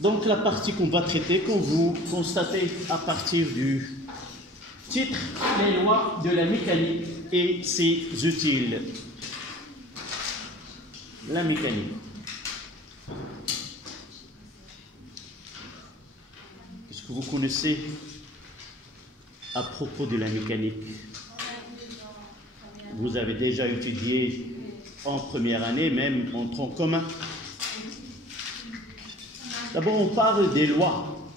Donc la partie qu'on va traiter, quand vous constatez à partir du titre, les lois de la mécanique et ses utiles. La mécanique. Qu'est-ce que vous connaissez à propos de la mécanique? Vous avez déjà étudié en première année, même en tronc commun. D'abord, on parle des lois.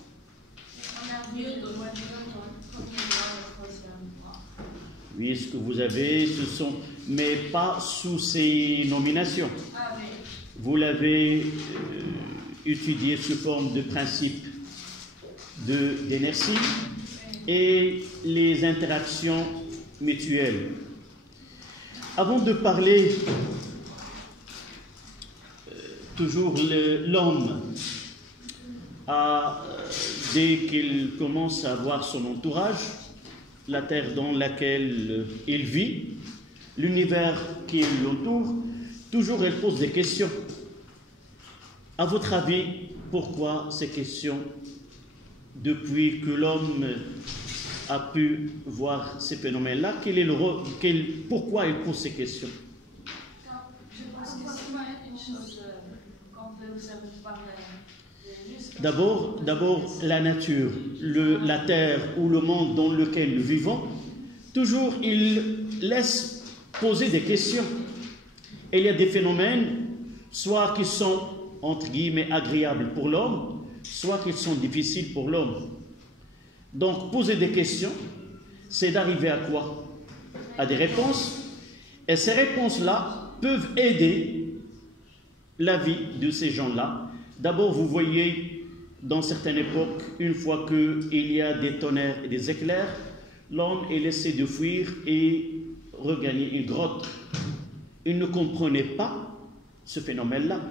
Oui, ce que vous avez, ce sont, mais pas sous ces nominations. Vous l'avez étudié sous forme de principe d'inertie et les interactions mutuelles. Avant de parler, toujours l'homme, dès qu'il commence à voir son entourage, la terre dans laquelle il vit, l'univers qui l'entoure, toujours elle pose des questions. À votre avis, pourquoi ces questions, depuis que l'homme a pu voir ces phénomènes-là, pourquoi il pose ces questions? Je pense que c'est une chose qu'on peut observer par D'abord, la nature, la terre ou le monde dans lequel nous vivons, toujours il laisse poser des questions. Et il y a des phénomènes, soit qui sont, entre guillemets, agréables pour l'homme, soit qui sont difficiles pour l'homme. Donc, poser des questions, c'est d'arriver à quoi? À des réponses. Et ces réponses-là peuvent aider la vie de ces gens-là. D'abord, vous voyez, dans certaines époques, une fois qu'il y a des tonnerres et des éclairs, l'homme est laissé de fuir et regagner une grotte. Il ne comprenait pas ce phénomène-là.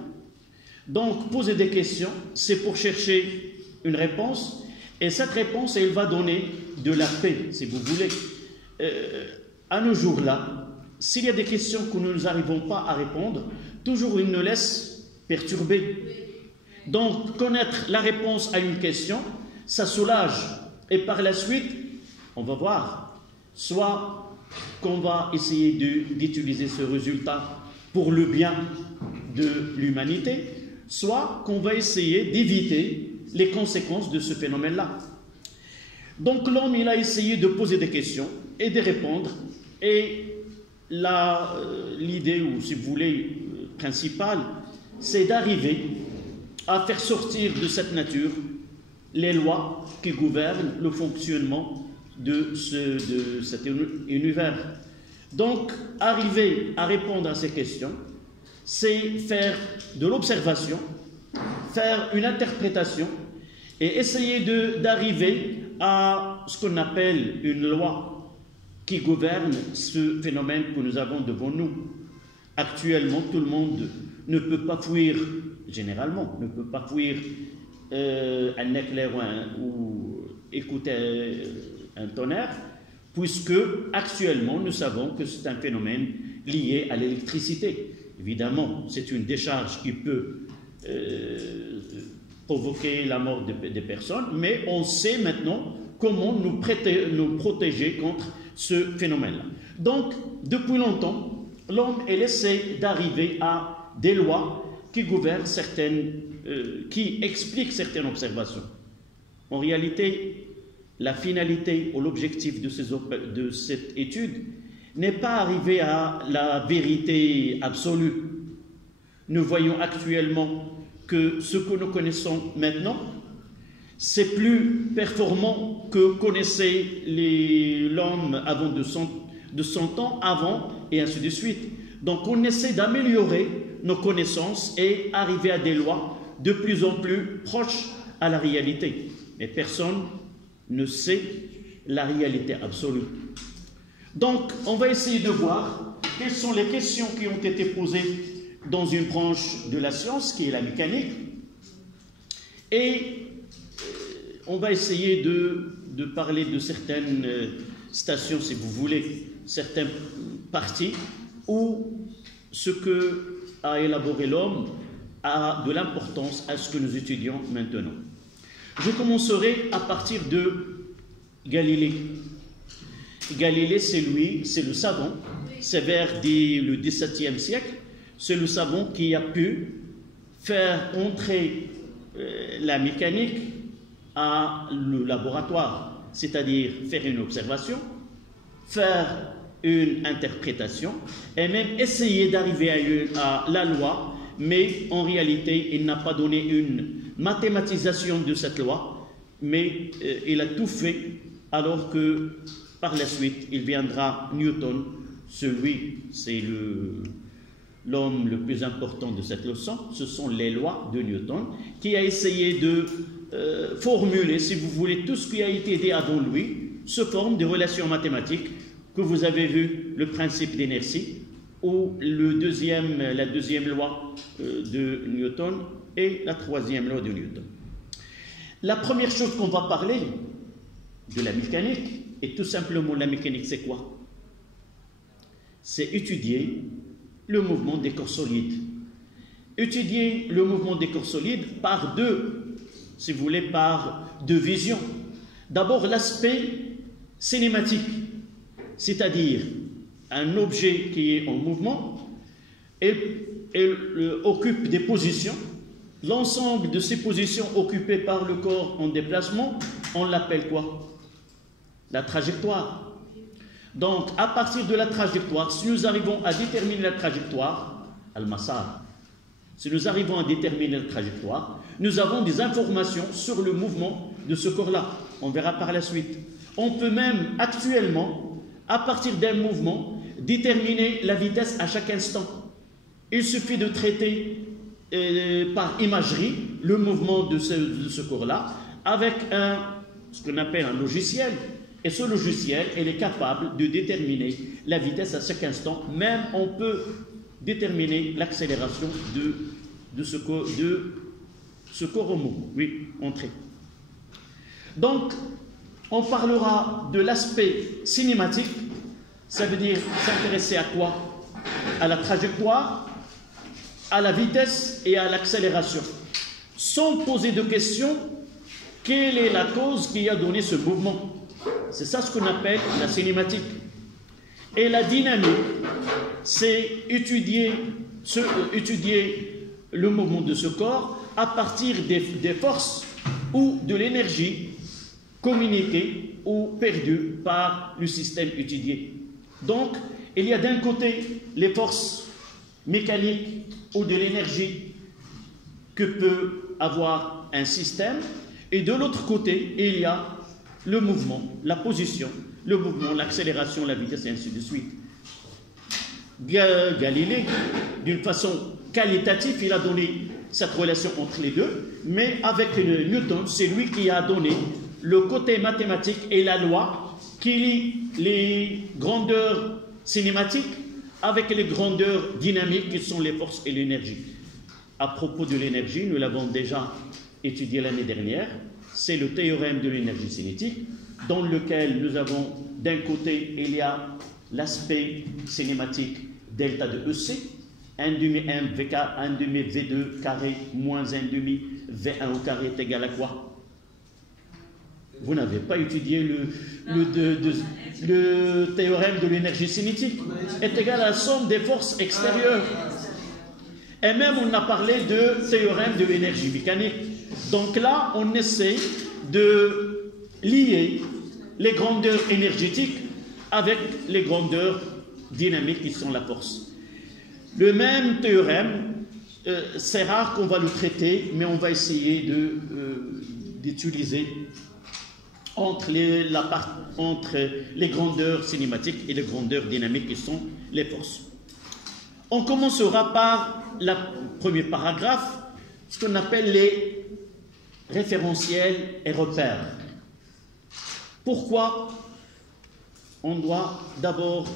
Donc, poser des questions, c'est pour chercher une réponse, et cette réponse, elle va donner de la paix, si vous voulez. À nos jours-là, s'il y a des questions que nous n'arrivons pas à répondre, toujours il nous laisse perturber. Donc, connaître la réponse à une question, ça soulage. Et par la suite, on va voir, soit qu'on va essayer d'utiliser ce résultat pour le bien de l'humanité, soit qu'on va essayer d'éviter les conséquences de ce phénomène-là. Donc, l'homme, il a essayé de poser des questions et de répondre. Et l'idée, ou si vous voulez, principale, c'est d'arriver à faire sortir de cette nature les lois qui gouvernent le fonctionnement de cet univers. Donc, arriver à répondre à ces questions, c'est faire de l'observation, faire une interprétation et essayer d'arriver à ce qu'on appelle une loi qui gouverne ce phénomène que nous avons devant nous. Actuellement, tout le monde ne peut pas fuir, généralement, ne peut pas fuir un éclair ou écouter un tonnerre, puisque actuellement, nous savons que c'est un phénomène lié à l'électricité. Évidemment, c'est une décharge qui peut provoquer la mort des personnes, mais on sait maintenant comment nous protéger contre ce phénomène-là. Donc, depuis longtemps, l'homme essaie d'arriver à des lois qui gouvernent qui expliquent certaines observations. En réalité, la finalité ou l'objectif de cette étude n'est pas arriver à la vérité absolue. Nous voyons actuellement que ce que nous connaissons maintenant, c'est plus performant que connaissait l'homme avant de son temps, avant, et ainsi de suite. Donc on essaie d'améliorer nos connaissances et arriver à des lois de plus en plus proches à la réalité. Mais personne ne sait la réalité absolue. Donc on va essayer de voir quelles sont les questions qui ont été posées dans une branche de la science qui est la mécanique, et on va essayer de parler de certaines stations, si vous voulez, certaines parties où ce que a élaboré l'homme a de l'importance à ce que nous étudions maintenant. Je commencerai à partir de Galilée. Galilée, c'est le savant, c'est vers le XVIIe siècle, c'est le savant qui a pu faire entrer la mécanique à le laboratoire, c'est-à-dire faire une observation, faire une interprétation et même essayer d'arriver à la loi, mais en réalité, il n'a pas donné une mathématisation de cette loi, mais il a tout fait, alors que par la suite, il viendra Newton, c'est l'homme le plus important de cette leçon, ce sont les lois de Newton, qui a essayé de formuler, si vous voulez, tout ce qui a été dit avant lui, sous forme de relations mathématiques, que vous avez vu, le principe d'inertie, ou la deuxième loi de Newton et la troisième loi de Newton. La première chose qu'on va parler de la mécanique, et tout simplement la mécanique, c'est quoi? C'est étudier le mouvement des corps solides. Étudier le mouvement des corps solides par deux, si vous voulez, par deux visions. D'abord, l'aspect cinématique, c'est-à-dire un objet qui est en mouvement et occupe des positions. L'ensemble de ces positions occupées par le corps en déplacement, on l'appelle quoi? La trajectoire. Donc, à partir de la trajectoire, si nous arrivons à déterminer la trajectoire, al-masar, si nous arrivons à déterminer la trajectoire, nous avons des informations sur le mouvement de ce corps-là. On verra par la suite. On peut même actuellement, à partir d'un mouvement, déterminer la vitesse à chaque instant. Il suffit de traiter par imagerie le mouvement de ce corps-là avec ce qu'on appelle un logiciel. Et ce logiciel, il est capable de déterminer la vitesse à chaque instant. Même on peut déterminer l'accélération de ce corps au mouvement. Oui, entrée. Donc, on parlera de l'aspect cinématique. Ça veut dire s'intéresser à quoi? À la trajectoire, à la vitesse et à l'accélération. Sans poser de questions, quelle est la cause qui a donné ce mouvement? C'est ça ce qu'on appelle la cinématique. Et la dynamique, c'est étudier le mouvement de ce corps à partir des forces ou de l'énergie communiquée ou perdue par le système étudié. Donc, il y a d'un côté les forces mécaniques ou de l'énergie que peut avoir un système, et de l'autre côté, il y a le mouvement, la position, le mouvement, l'accélération, la vitesse, et ainsi de suite. Galilée, d'une façon qualitative, il a donné cette relation entre les deux, mais avec Newton, c'est lui qui a donné le côté mathématique et la loi qui lie les grandeurs cinématiques avec les grandeurs dynamiques qui sont les forces et l'énergie. À propos de l'énergie, nous l'avons déjà étudié l'année dernière, c'est le théorème de l'énergie cinétique, dans lequel nous avons d'un côté, il y a l'aspect cinématique delta de EC, 1 demi M VK, 1 demi V2 carré moins 1 demi V1 au carré est égal à quoi? Vous n'avez pas étudié le théorème de l'énergie cinétique, est égal à la somme des forces extérieures. Et même on a parlé de théorème de l'énergie mécanique. Donc là, on essaie de lier les grandeurs énergétiques avec les grandeurs dynamiques qui sont la force. Le même théorème, c'est rare qu'on va le traiter, mais on va essayer d'utiliser entre les grandeurs cinématiques et les grandeurs dynamiques qui sont les forces. On commencera par le premier paragraphe, ce qu'on appelle les référentiels et repères. Pourquoi on doit d'abord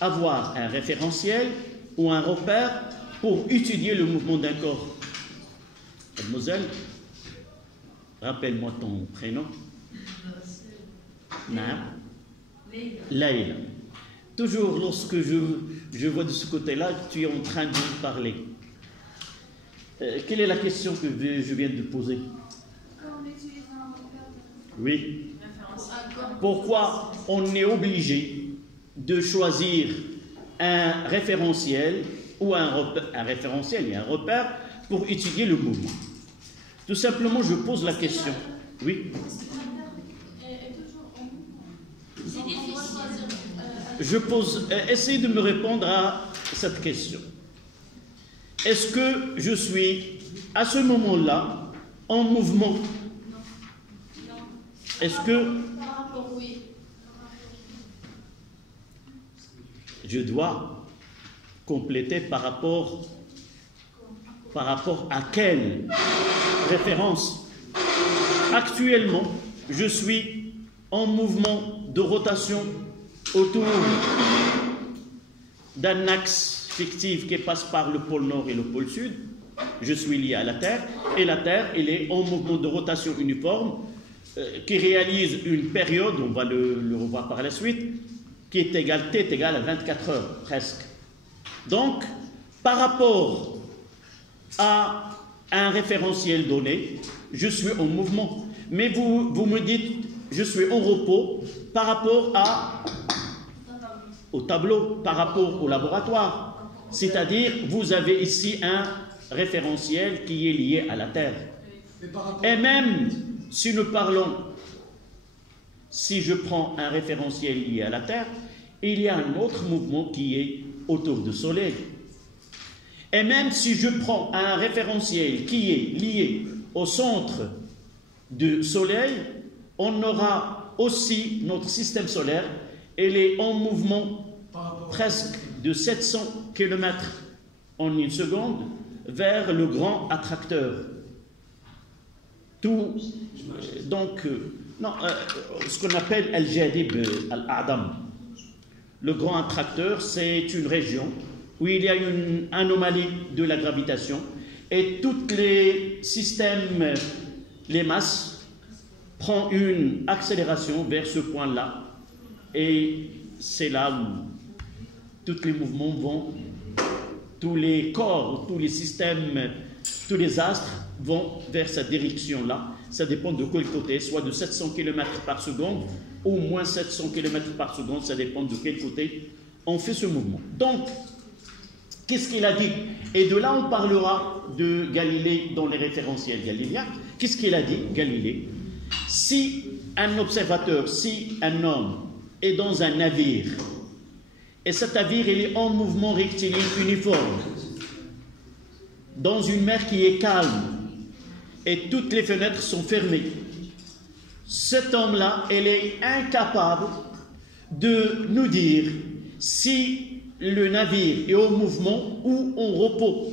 avoir un référentiel ou un repère pour étudier le mouvement d'un corps? Mademoiselle, rappelle-moi ton prénom. Laïla. Toujours lorsque je vois de ce côté-là, tu es en train de me parler. Quelle est la question que je viens de poser? Quand on utilise un repère de Oui. référence, Pourquoi on est obligé de choisir un référentiel ou un référentiel et un repère pour étudier le mouvement? Tout simplement, je pose la question. Oui. est toujours en mouvement. C'est difficile. Je pose. Essayez de me répondre à cette question. Est-ce que je suis à ce moment-là en mouvement? Est-ce que Par rapport, oui. je dois compléter par rapport à quelle référence? Actuellement, je suis en mouvement de rotation autour d'un axe fictif qui passe par le pôle nord et le pôle sud. Je suis lié à la Terre, et la Terre, elle est en mouvement de rotation uniforme qui réalise une période, on va le revoir par la suite, qui est égale, T est égale à 24 heures, presque. Donc, par rapport à un référentiel donné, je suis en mouvement. Mais vous me dites, je suis en repos par rapport au tableau, par rapport au laboratoire. C'est-à-dire, vous avez ici un référentiel qui est lié à la Terre. Et même si nous parlons, si je prends un référentiel lié à la Terre, il y a un autre mouvement qui est autour du Soleil. Et même si je prends un référentiel qui est lié au centre du Soleil, on aura aussi notre système solaire. Elle est en mouvement presque de 700 km en une seconde vers le grand attracteur. Tout, donc, ce qu'on appelle Al-Jadib Al-A'dam. Le grand attracteur, c'est une région où il y a une anomalie de la gravitation et tous les systèmes, les masses, prennent une accélération vers ce point-là. Et c'est là où tous les mouvements vont, tous les corps, tous les systèmes, tous les astres vont vers cette direction-là. Ça dépend de quel côté, soit de 700 km par seconde ou moins 700 km par seconde, ça dépend de quel côté on fait ce mouvement. Donc, qu'est-ce qu'il a dit? Et de là, on parlera de Galilée dans les référentiels galiléens. Qu'est-ce qu'il a dit, Galilée? Si un observateur, si un homme est dans un navire, et cet navire il est en mouvement rectiligne uniforme, dans une mer qui est calme, et toutes les fenêtres sont fermées, cet homme-là, il est incapable de nous dire si le navire est en mouvement ou en repos.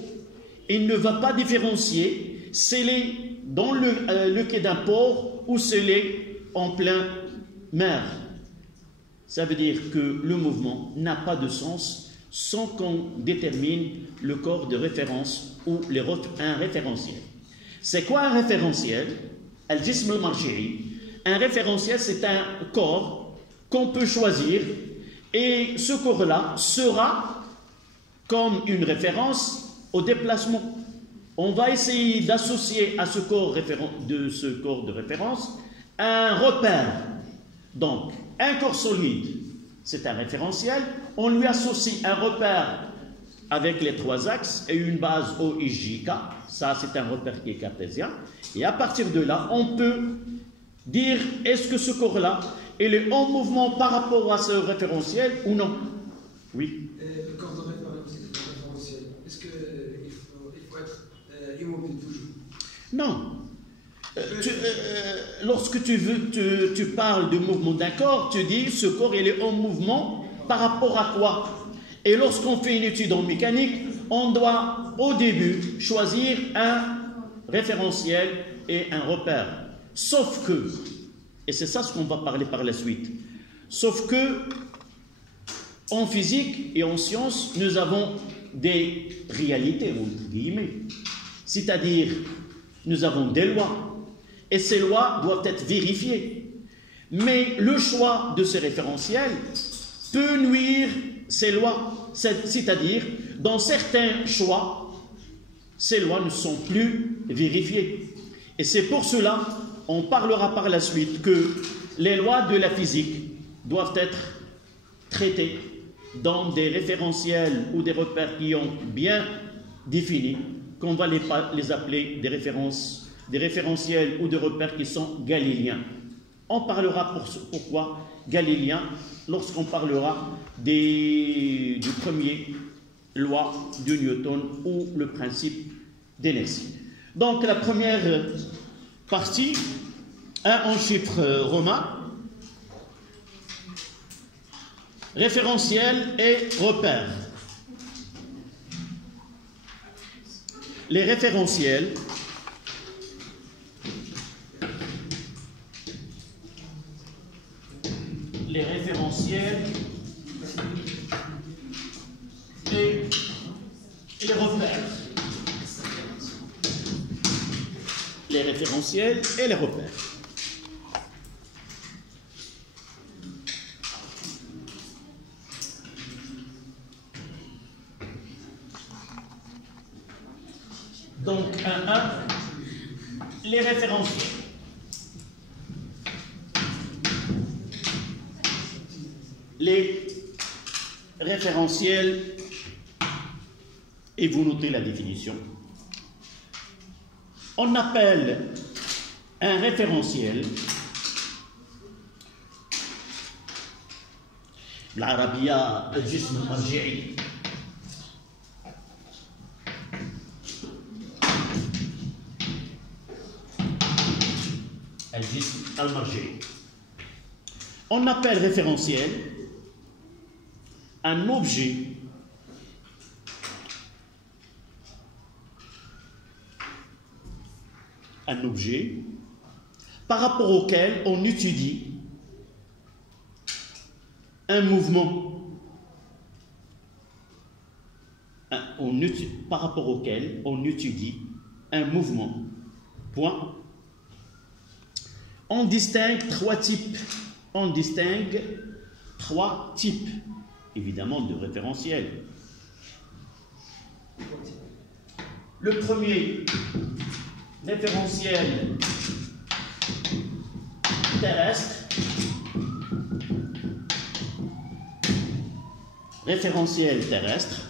Il ne va pas différencier s'il est dans le quai d'un port ou s'il est en plein mer. Ça veut dire que le mouvement n'a pas de sens sans qu'on détermine le corps de référence ou un référentiel. C'est quoi un référentiel? Al-Jism al-Marji'i. Un référentiel, c'est un corps qu'on peut choisir et ce corps-là sera comme une référence au déplacement. On va essayer d'associer à ce corps de référence un repère. Donc, un corps solide, c'est un référentiel. On lui associe un repère avec les trois axes et une base OIJK. Ça, c'est un repère qui est cartésien. Et à partir de là, on peut dire est-ce que ce corps-là, il est en mouvement par rapport à ce référentiel ou non? Oui. Le corps de référentiel, est-ce qu'il faut être immobile toujours? Non. Lorsque tu parles de mouvement d'un corps, tu dis ce corps il est en mouvement par rapport à quoi? Et lorsqu'on fait une étude en mécanique, on doit au début choisir un référentiel et un repère. Sauf que, et c'est ça ce qu'on va parler par la suite, sauf que en physique et en sciences, nous avons des réalités, entre guillemets. C'est-à-dire, nous avons des lois. Et ces lois doivent être vérifiées. Mais le choix de ces référentiels peut nuire ces lois. C'est-à-dire, dans certains choix, ces lois ne sont plus vérifiées. Et c'est pour cela, on parlera par la suite que les lois de la physique doivent être traitées dans des référentiels ou des repères qui ont bien définis, qu'on va les appeler des référentiels ou des repères qui sont galiléens. On parlera pourquoi galiléen lorsqu'on parlera du premier loi de Newton ou le principe d'inertie. Donc la première partie, en chiffres romains, référentiel et repères. Les référentiels et les repères. Les référentiels et les repères. Donc, 1.1, les référentiels. Les référentiels, et vous notez la définition. On appelle un référentiel, l'Arabia al-Jism al-Marji'i, al-Jism al-Marji'i. On appelle référentiel un objet par rapport auquel on étudie un mouvement, par rapport auquel on étudie un mouvement. Point. On distingue trois types. Évidemment, de référentiels. Le premier, référentiel terrestre. Référentiel terrestre.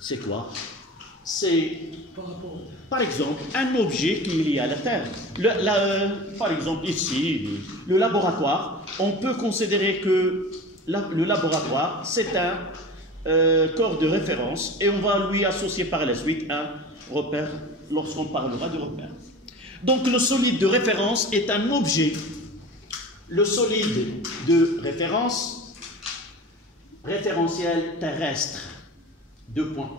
C'est quoi? C'est, par exemple, un objet qui est lié à la Terre. Par exemple, ici, le laboratoire, on peut considérer que le laboratoire, c'est un corps de référence et on va lui associer par la suite un repère lorsqu'on parlera de repère. Donc, le solide de référence est un objet. Le solide de référence, référentiel terrestre. 2 points.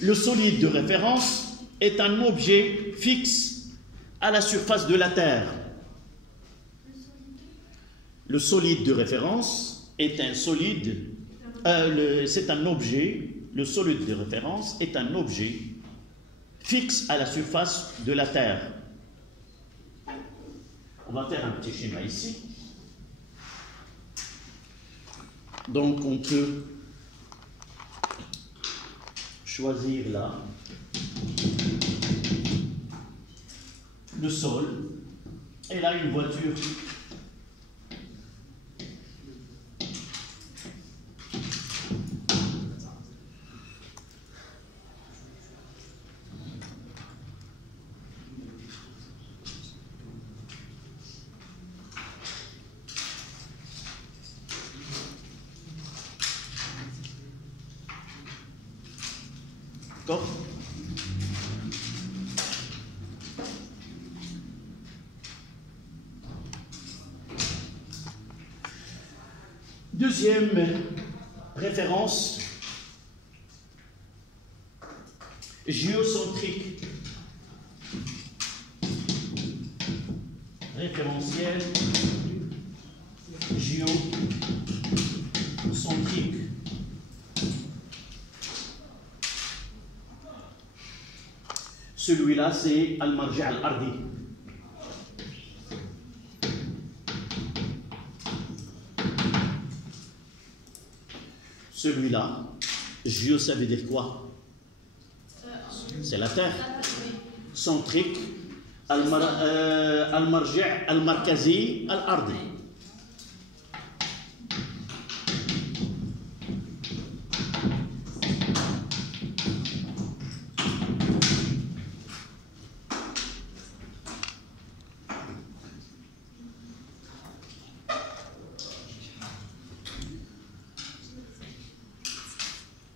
Le solide de référence est un objet fixe à la surface de la Terre. Le solide de référence est un solide, c'est un objet, le solide de référence est un objet fixe à la surface de la Terre. On va faire un petit schéma ici. Donc on peut choisir là le sol et là une voiture. D'accord? Deuxième référence, géocentrique. Référentiel géocentrique. Celui-là, c'est Al-Marji' al-Ardi. Celui-là, Jio, ça veut dire quoi? C'est la terre. Centrique, al-marji', al-markazi, al-ardi.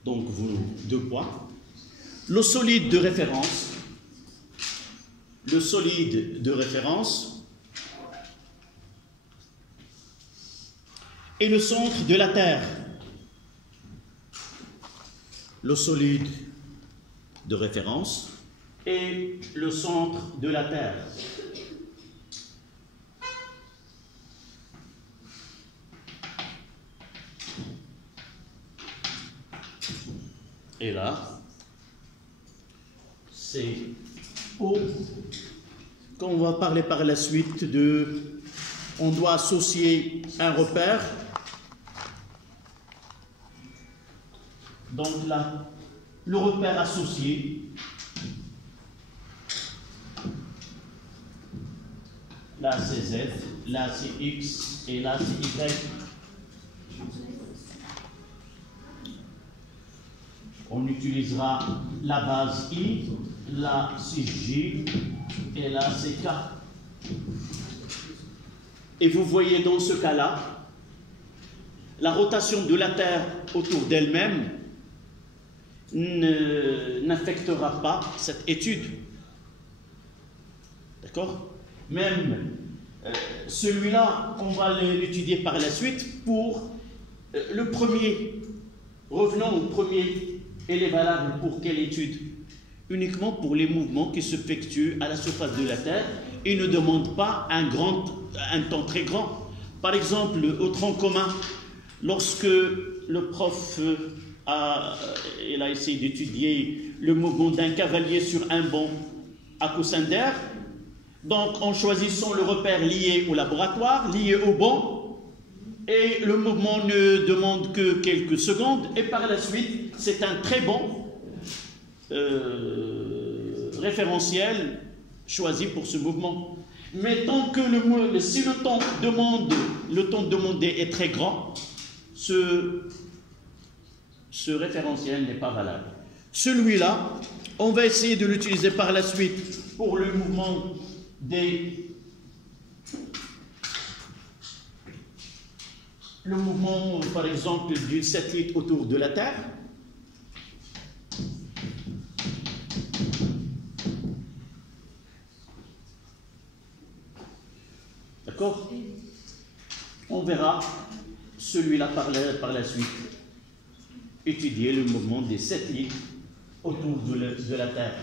Donc, deux points. Le solide de référence. Le solide de référence. Et le centre de la Terre. Le solide de référence et le centre de la Terre. Et là, c'est O, qu'on va parler par la suite de, on doit associer un repère. Donc là, le repère associé, là c'est Z, là c'est X et là c'est Y. On utilisera la base I, là c'est J et là c'est K. Et vous voyez dans ce cas-là, la rotation de la Terre autour d'elle-même n'affectera pas cette étude. D'accord? Même celui-là, on va l'étudier par la suite pour le premier. Revenons au premier. Elle est valable pour quelle étude? Uniquement pour les mouvements qui s'effectuent à la surface de la Terre et ne demandent pas un temps très grand. Par exemple, au tronc commun, lorsque le prof a essayé d'étudier le mouvement d'un cavalier sur un banc à coussin d'air, donc en choisissant le repère lié au laboratoire, lié au banc, et le mouvement ne demande que quelques secondes, et par la suite, c'est un très bon référentiel choisi pour ce mouvement. Mais tant que si le temps demandé est très grand, ce référentiel n'est pas valable. Celui-là, on va essayer de l'utiliser par la suite pour le mouvement par exemple, d'une satellite autour de la Terre. D'accord? On verra celui-là par la suite. Étudier le mouvement des satellites autour de la Terre.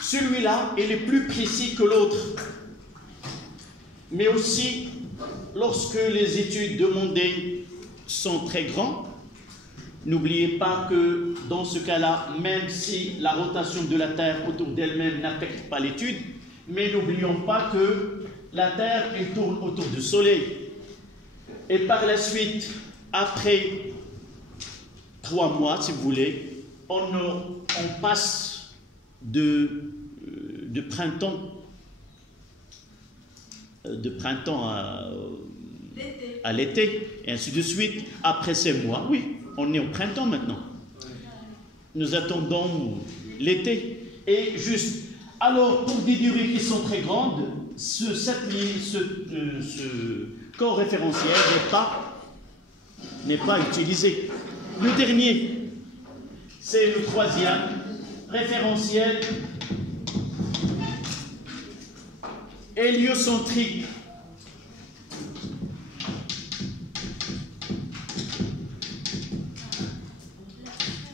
Celui-là, il est plus précis que l'autre. Mais aussi, lorsque les études demandées sont très grandes, n'oubliez pas que dans ce cas-là, même si la rotation de la Terre autour d'elle-même n'affecte pas l'étude, mais n'oublions pas que la Terre, elle tourne autour du Soleil. Et par la suite, après 3 mois, si vous voulez, on passe de printemps à l'été, et ainsi de suite. Après ces mois, oui, on est au printemps maintenant. Nous attendons l'été. Et juste, alors, pour des durées qui sont très grandes, ce corps référentiel n'est pas utilisé. Le dernier, c'est le troisième, référentiel héliocentrique.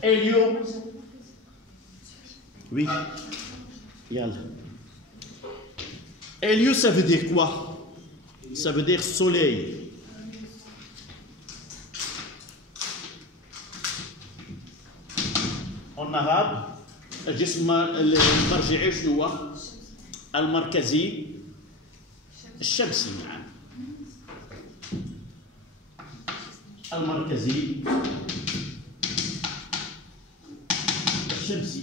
Hélio. Oui. Yalla. Hélio, ça veut dire quoi? Ça veut dire soleil. En arabe, الجسم المرجعي شنو هو؟ المركزي الشمسي. نعم. المركزي الشمسي.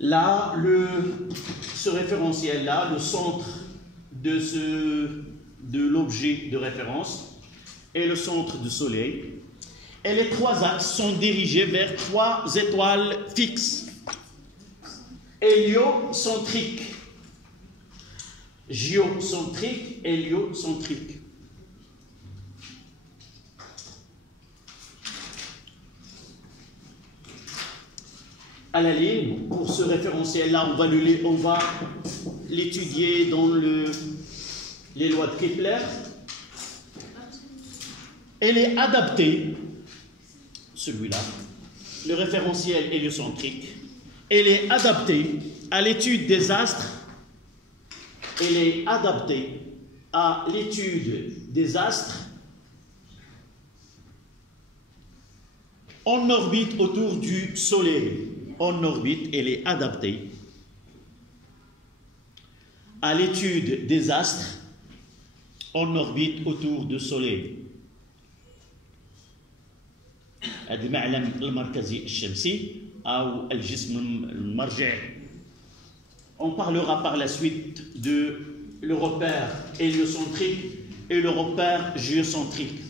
Là, ce référentiel-là, le centre de l'objet de référence est le centre du Soleil. Et les trois axes sont dirigés vers trois étoiles fixes, héliocentriques, géocentriques, héliocentriques. À la ligne, pour ce référentiel-là, on va l'étudier dans les lois de Kepler. Elle est adaptée, celui-là, le référentiel héliocentrique, elle est adaptée à l'étude des astres, elle est adaptée à l'étude des astres en orbite autour du Soleil. En orbite, elle est adaptée à l'étude des astres en orbite autour du Soleil. هذا المعلم المركزي الشمسي أو الجسم المرجعي. On parlera par la suite de le repère héliocentrique et le repère géocentrique.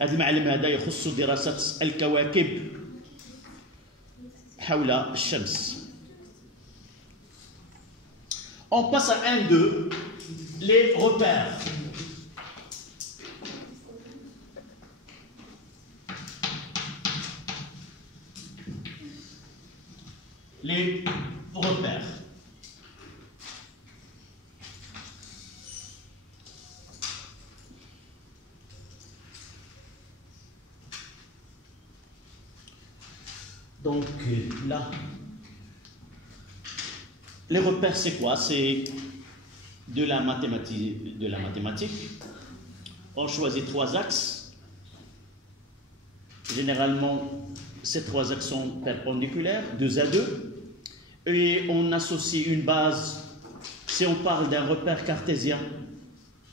هذا المعلم هذا يخص دراسة الكواكب حول الشمس. On passe à 1-2, les repères. Les repères. Donc là, les repères, c'est quoi? C'est de la mathématique. On choisit trois axes. Généralement, ces trois axes sont perpendiculaires, 2 à 2. Et on associe une base. Si on parle d'un repère cartésien,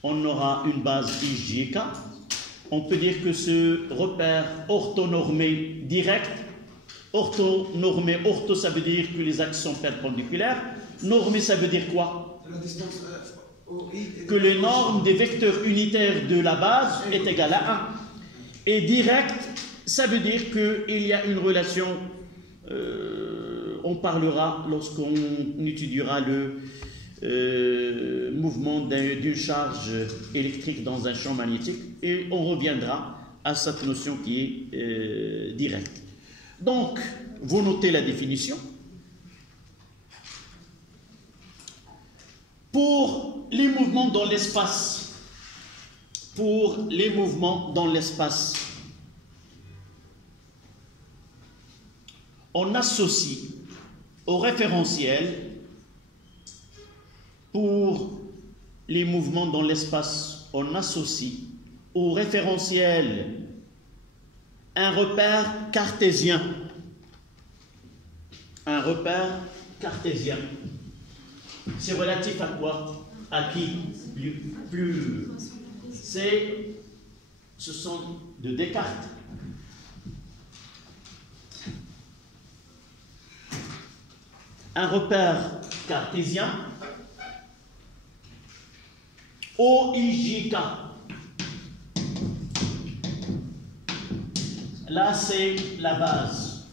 on aura une base IJK. On peut dire que ce repère orthonormé direct, orthonormé, ortho ça veut dire que les axes sont perpendiculaires. Normé ça veut dire quoi? Que les normes des vecteurs unitaires de la base est égale à 1. Et direct, ça veut dire qu'il y a une relation, on parlera lorsqu'on étudiera le mouvement d'une charge électrique dans un champ magnétique, et on reviendra à cette notion qui est directe. Donc, vous notez la définition. Pour les mouvements dans l'espace, on associe au référentiel, pour les mouvements dans l'espace, on associe au référentiel un repère cartésien. Un repère cartésien. C'est relatif à quoi? À qui? Ce sont de Descartes. Un repère cartésien, OIJK. Là, c'est la base.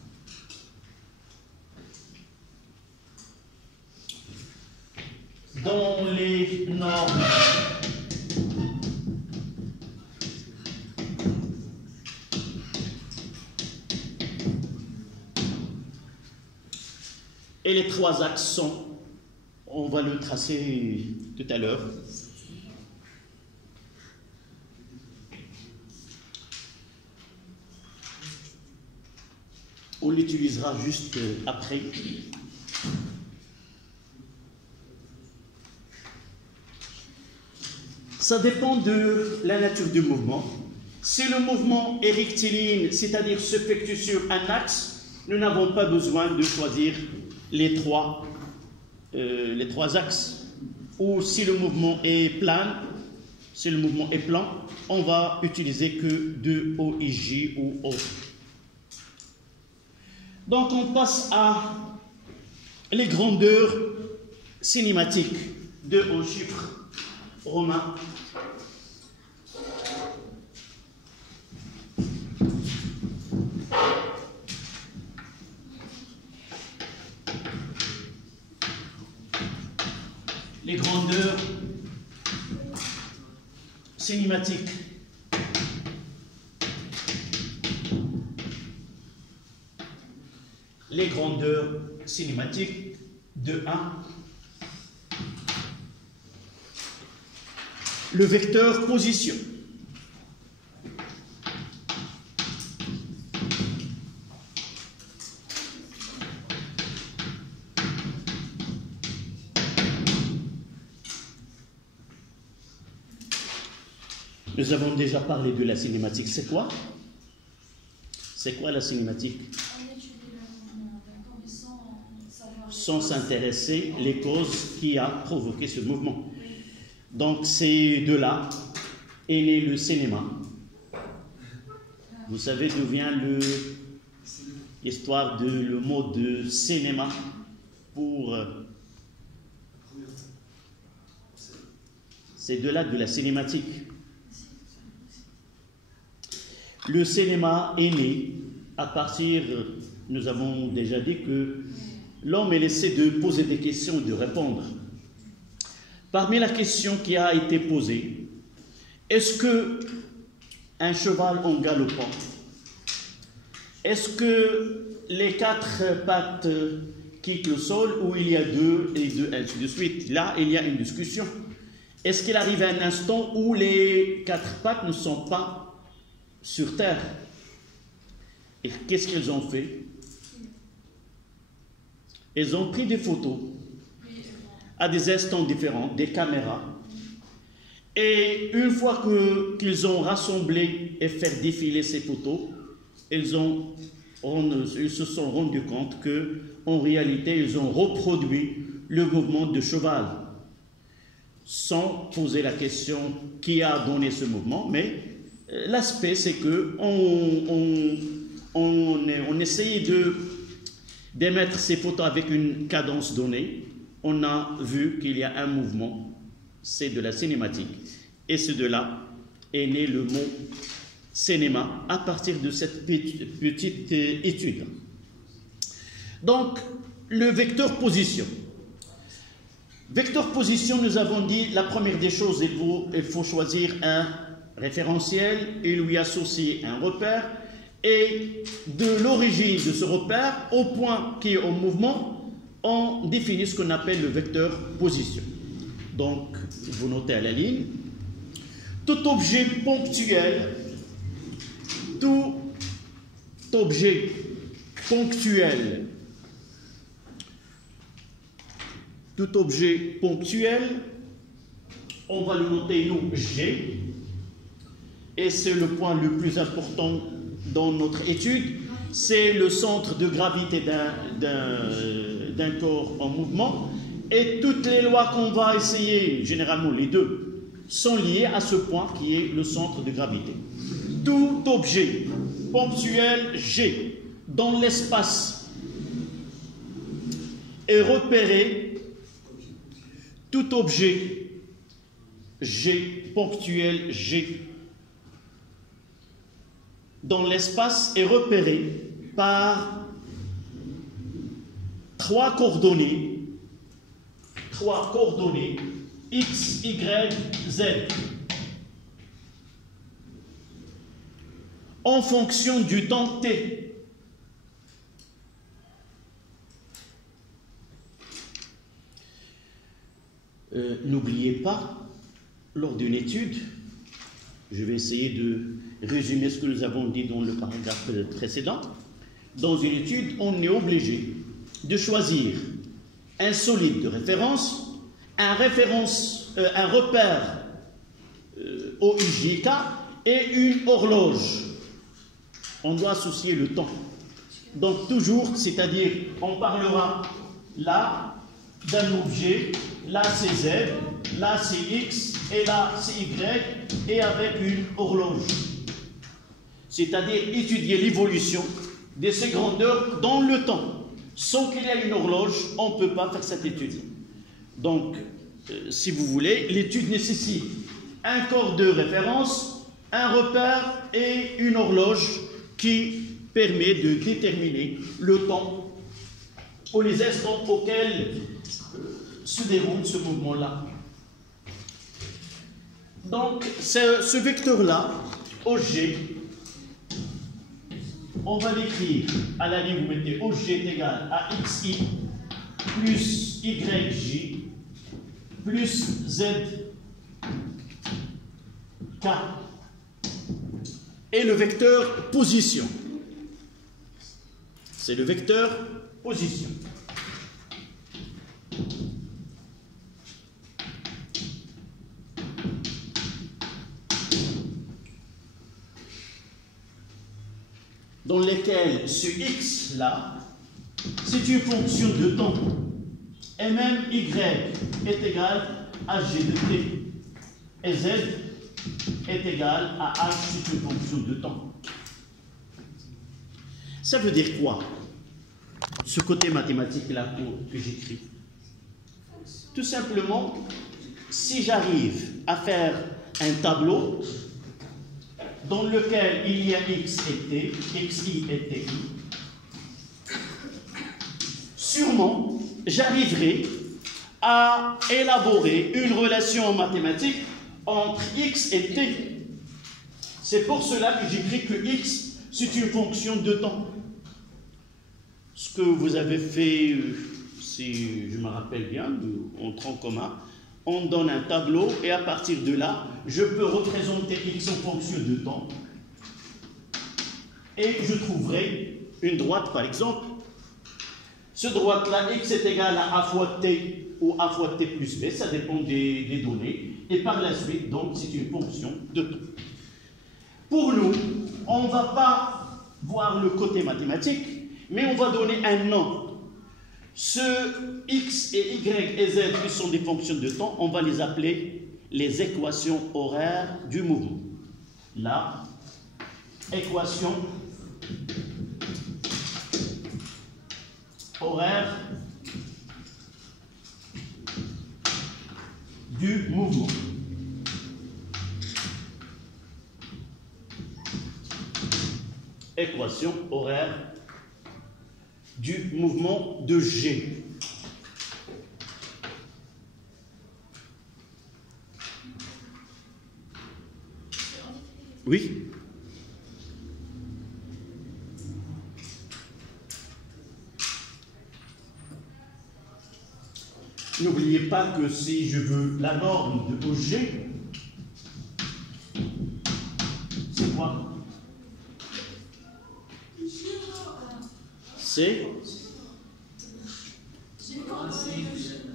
Dans les normes et les trois axes sont, on va le tracer tout à l'heure. On l'utilisera juste après. Ça dépend de la nature du mouvement. Si le mouvement est rectiligne, c'est-à-dire s'effectue sur un axe, nous n'avons pas besoin de choisir les trois axes. Ou si le mouvement est plan, on va utiliser que 2 OIJ ou autre. Donc on passe à les grandeurs cinématiques de en chiffres romains. Les grandeurs cinématiques. Les grandeurs cinématiques de 1. Le vecteur position. Nous avons déjà parlé de la cinématique. C'est quoi? C'est quoi la cinématique? Sans s'intéresser les causes qui ont provoqué ce mouvement. Donc c'est de là est né le cinéma. Vous savez d'où vient l'histoire de le mot de cinéma pour c'est de là de la cinématique. Le cinéma est né à partir, nous avons déjà dit que l'homme est laissé de poser des questions et de répondre. Parmi la question qui a été posée, est-ce que un cheval en galopant, est-ce que les 4 pattes quittent le sol ou il y a 2 et 2, ainsi de suite? Là, il y a une discussion. Est-ce qu'il arrive un instant où les 4 pattes ne sont pas sur terre? Et qu'est-ce qu'ils ont fait? Ils ont pris des photos à des instants différents, des caméras, et une fois qu'ils ont rassemblé et fait défiler ces photos, ils se sont rendus compte qu'en réalité, ils ont reproduit le mouvement de cheval, sans poser la question qui a donné ce mouvement, mais l'aspect, c'est qu'on essayait d'émettre ces photos avec une cadence donnée. On a vu qu'il y a un mouvement, c'est de la cinématique. Et c'est de là est né le mot cinéma à partir de cette petite étude. Donc, le vecteur position. Vecteur position, nous avons dit, la première des choses, il faut choisir un référentiel et lui associer un repère. Et de l'origine de ce repère au point qui est en mouvement, on définit ce qu'on appelle le vecteur position. Donc, vous notez à la ligne, tout objet ponctuel, on va le noter nous G, et c'est le point le plus important dans notre étude, c'est le centre de gravité d'un corps en mouvement, et toutes les lois qu'on va essayer, généralement les deux, sont liées à ce point qui est le centre de gravité. Tout objet ponctuel G dans l'espace est repéré, tout objet G, ponctuel G, dans l'espace est repéré par 3 coordonnées X, Y, Z, en fonction du temps T. N'oubliez pas, lors d'une étude, je vais essayer de résumer ce que nous avons dit dans le paragraphe précédent. Dans une étude, on est obligé de choisir un solide de référence, un repère OIJK et une horloge. On doit associer le temps. Donc toujours, c'est-à-dire, on parlera là d'un objet, là c'est Z, là c'est X, et là c'est Y, et avec une horloge. C'est-à-dire étudier l'évolution de ces grandeurs dans le temps. Sans qu'il y ait une horloge, on ne peut pas faire cette étude. Donc, si vous voulez, l'étude nécessite un corps de référence, un repère et une horloge qui permet de déterminer le temps ou les instants auxquels se déroule ce mouvement-là. Donc, ce vecteur-là, OG, on va l'écrire à la ligne, vous mettez OG est égal à XI plus YJ plus ZK. Et le vecteur position. C'est le vecteur position. Dans lesquels ce x là, c'est une fonction de temps, et même y est égal à g de t, et z est égal à h, c'est une fonction de temps. Ça veut dire quoi, ce côté mathématique là que j'écris? Tout simplement, si j'arrive à faire un tableau dans lequel il y a x et t, xi et ti, sûrement j'arriverai à élaborer une relation mathématique entre x et t. C'est pour cela que j'écris que x, c'est une fonction de temps. Ce que vous avez fait, si je me rappelle bien, en tronc commun, on donne un tableau et à partir de là, je peux représenter x en fonction de temps et je trouverai une droite par exemple. Ce droite-là, x est égal à a fois t ou a fois t plus b, ça dépend des données, et par la suite, donc, c'est une fonction de temps. Pour nous, on ne va pas voir le côté mathématique, mais on va donner un nom. Ce x et y et z qui sont des fonctions de temps, on va les appeler les équations horaires du mouvement. La équation horaire du mouvement. Équation horaire du mouvement de G. Oui? N'oubliez pas que si je veux la norme de OG, c'est quoi?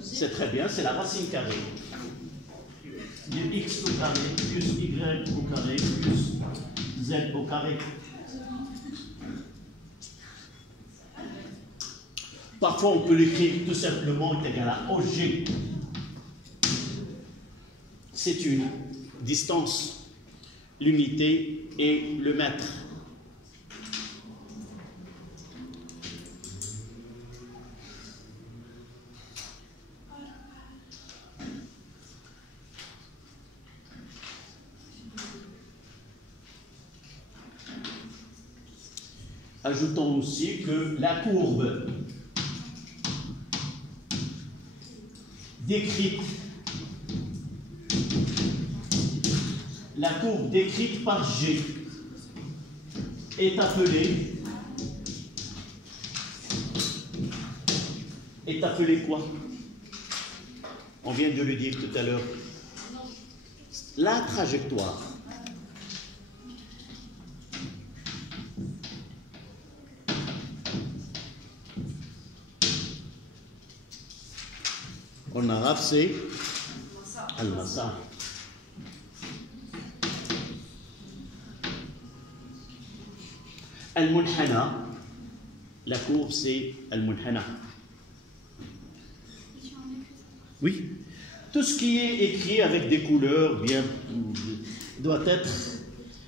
C'est très bien, c'est la racine carrée de x au carré plus y au carré plus z au carré. Parfois on peut l'écrire tout simplement égal à OG. C'est une distance, l'unité et le mètre. Ajoutons aussi que la courbe décrite par G est appelée quoi? On vient de le dire tout à l'heure. La trajectoire. En arabe, c'est al-masa. Al-munhana, La courbe, c'est Al-Munhana. Oui. Tout ce qui est écrit avec des couleurs bien doit être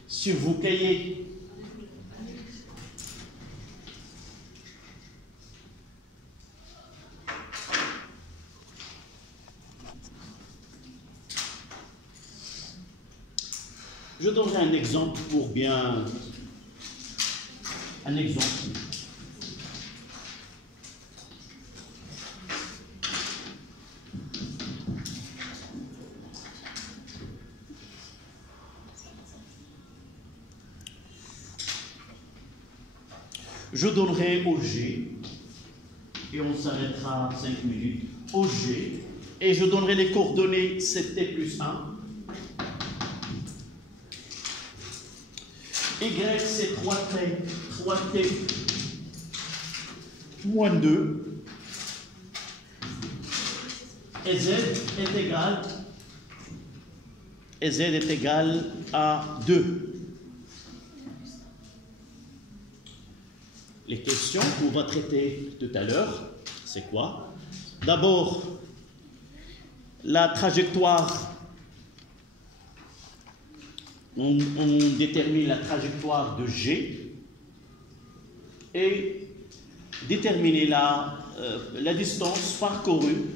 sur vos cahiers. Je donnerai un exemple pour bien... Un exemple. Je donnerai au G, et on s'arrêtera 5 minutes, au G, et je donnerai les coordonnées 7t plus 1. Y, c'est 3t moins 2. Et Z est égal à 2. Les questions qu'on va traiter tout à l'heure, c'est quoi? D'abord, la trajectoire. On détermine la trajectoire de G et déterminer la distance parcourue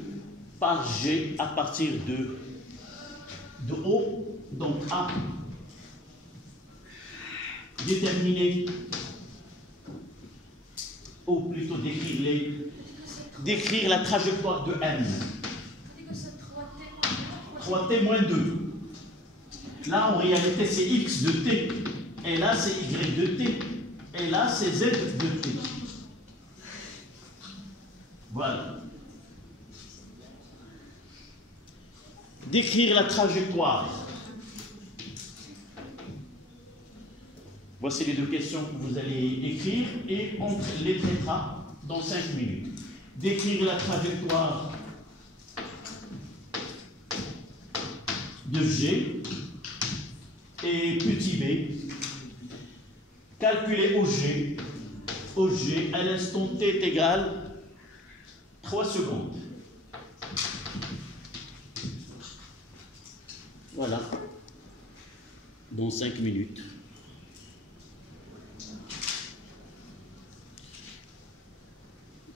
par G à partir de O, donc A. Déterminer, ou plutôt décrire la trajectoire de M. 3t moins 2. Là, en réalité, c'est x de t. Et là, c'est y de t. Et là, c'est z de t. Voilà. Décrire la trajectoire. Voici les deux questions que vous allez écrire et on les traitera dans 5 minutes. Décrire la trajectoire de G. Et petit b, calculer OG à l'instant t est égal 3 secondes. Voilà, dans 5 minutes.